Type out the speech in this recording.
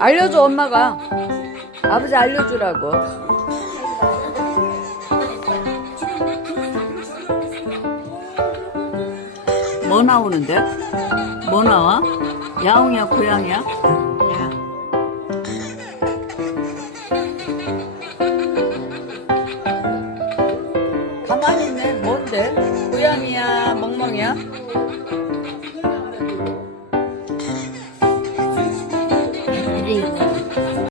알려줘, 엄마가. 아버지 알려주라고. 뭐 나오는데? 뭐 나와? 야옹이야, 고양이야? 야, 가만히 있네. 뭔데? 고양이야, 멍멍이야?